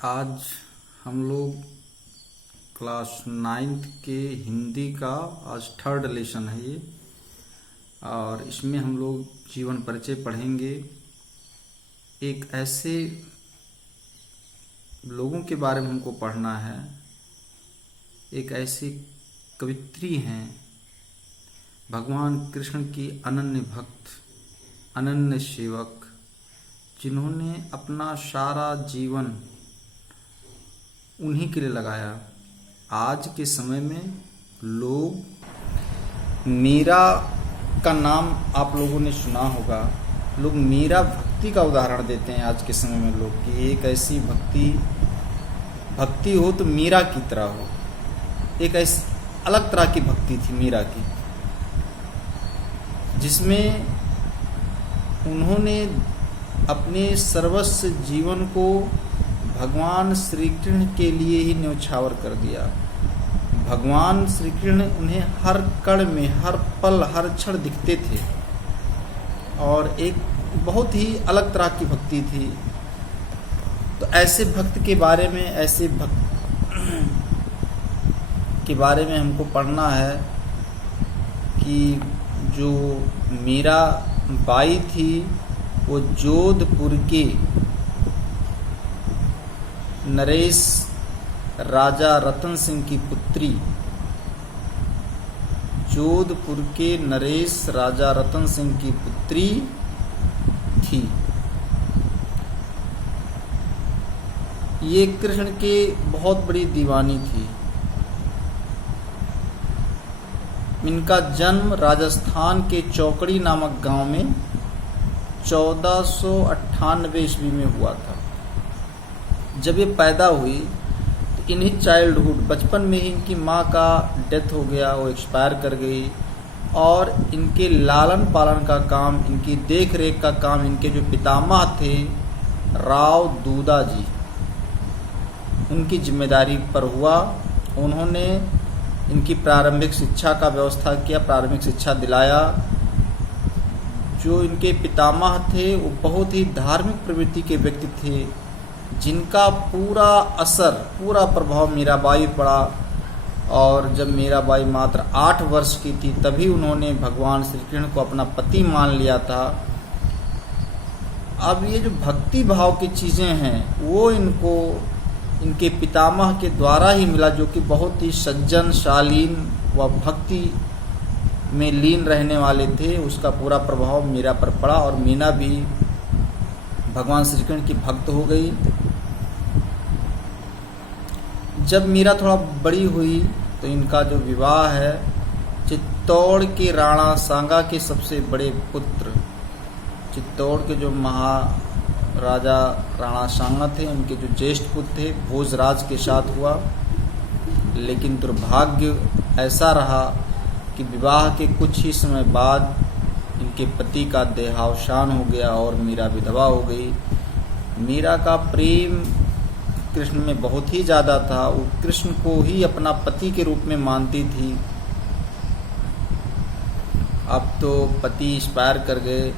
आज हम लोग क्लास 9th के हिंदी का आज थर्ड लेसन है ये। और इसमें हम लोग जीवन परिचय पढ़ेंगे। एक ऐसे लोगों के बारे में हमको पढ़ना है, एक ऐसी कवित्री हैं भगवान कृष्ण की अनन्य भक्त, अनन्य सेवक, जिन्होंने अपना सारा जीवन उन्हीं के लिए लगाया। आज के समय में लोग मीरा का नाम आप लोगों ने सुना होगा। लोग मीरा भक्ति का उदाहरण देते हैं आज के समय में लोग कि एक ऐसी भक्ति हो तो मीरा की तरह हो। एक ऐसी अलग तरह की भक्ति थी मीरा की, जिसमें उन्होंने अपने सर्वस्व जीवन को भगवान श्री कृष्ण के लिए ही न्यौछावर कर दिया। भगवान श्री कृष्ण उन्हें हर कण में, हर पल, हर क्षण दिखते थे और एक बहुत ही अलग तरह की भक्ति थी। तो ऐसे भक्त के बारे में, ऐसे भक्त के बारे में हमको पढ़ना है कि जो मीरा बाई थी वो जोधपुर के नरेश राजा रतन सिंह की पुत्री, जोधपुर के नरेश राजा रतन सिंह की पुत्री थी। ये कृष्ण के बहुत बड़ी दीवानी थी। इनका जन्म राजस्थान के चौकड़ी नामक गांव में 1498 ईस्वी में हुआ था। जब ये पैदा हुई तो इन्हीं चाइल्डहुड, बचपन में ही इनकी माँ का डेथ हो गया, वो एक्सपायर कर गई। और इनके लालन पालन का काम, इनकी देख रेख का काम इनके जो पितामह थे राव दूदा जी, उनकी जिम्मेदारी पर हुआ। उन्होंने इनकी प्रारंभिक शिक्षा का व्यवस्था किया, प्रारंभिक शिक्षा दिलाया। जो इनके पितामह थे वो बहुत ही धार्मिक प्रवृत्ति के व्यक्ति थे, जिनका पूरा असर, पूरा प्रभाव मीराबाई पड़ा। और जब मीराबाई मात्र 8 वर्ष की थी तभी उन्होंने भगवान श्री कृष्ण को अपना पति मान लिया था। अब ये जो भक्ति भाव की चीज़ें हैं वो इनको इनके पितामह के द्वारा ही मिला, जो कि बहुत ही सज्जन, शालीन व भक्ति में लीन रहने वाले थे। उसका पूरा प्रभाव मीरा पर पड़ा और मीना भी भगवान श्री कृष्ण की भक्त हो गई। जब मीरा थोड़ा बड़ी हुई तो इनका जो विवाह है चित्तौड़ के राणा सांगा के सबसे बड़े पुत्र, चित्तौड़ के जो महाराजा राणा सांगा थे, उनके जो ज्येष्ठ पुत्र थे भोजराज के साथ हुआ। लेकिन दुर्भाग्य ऐसा रहा कि विवाह के कुछ ही समय बाद इनके पति का देहावसान हो गया और मीरा विधवा हो गई। मीरा का प्रेम कृष्ण में बहुत ही ज़्यादा था। वो कृष्ण को ही अपना पति के रूप में मानती थी। अब तो पति एक्सपायर कर गए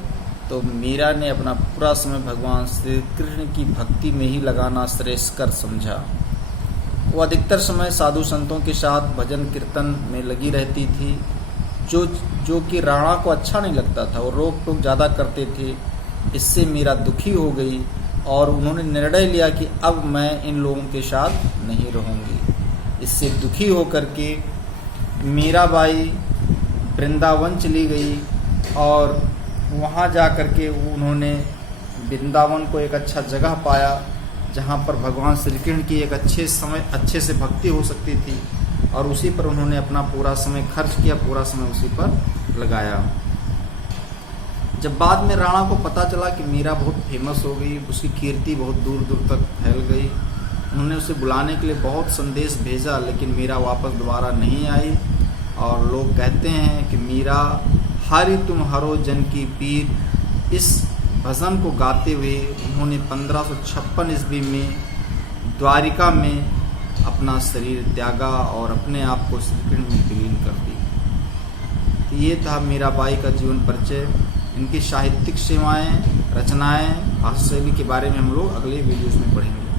तो मीरा ने अपना पूरा समय भगवान श्री कृष्ण की भक्ति में ही लगाना श्रेयस्कर समझा। वो अधिकतर समय साधु संतों के साथ भजन कीर्तन में लगी रहती थी, जो कि राणा को अच्छा नहीं लगता था। वो रोक टोक ज़्यादा करते थे। इससे मीरा दुखी हो गई और उन्होंने निर्णय लिया कि अब मैं इन लोगों के साथ नहीं रहूँगी। इससे दुखी होकर के मीराबाई वृंदावन चली गई और वहाँ जा कर के उन्होंने वृंदावन को एक अच्छा जगह पाया जहाँ पर भगवान श्री कृष्ण की एक अच्छे से भक्ति हो सकती थी। और उसी पर उन्होंने अपना पूरा समय खर्च किया, पूरा समय उसी पर लगाया। जब बाद में राणा को पता चला कि मीरा बहुत फेमस हो गई, उसकी कीर्ति बहुत दूर दूर तक फैल गई, उन्होंने उसे बुलाने के लिए बहुत संदेश भेजा, लेकिन मीरा वापस दोबारा नहीं आई। और लोग कहते हैं कि मीरा हरि तुम हरो जन की पीर, इस भजन को गाते हुए उन्होंने 1556 ईस्वी में द्वारिका में अपना शरीर त्यागा और अपने आप को श्री कृष्ण में विलीन कर दी। तो ये था मीराबाई का जीवन परिचय। इनकी साहित्यिक सेवाएं, रचनाएं, भाषा शैली के बारे में हम लोग अगले वीडियोस में पढ़ेंगे।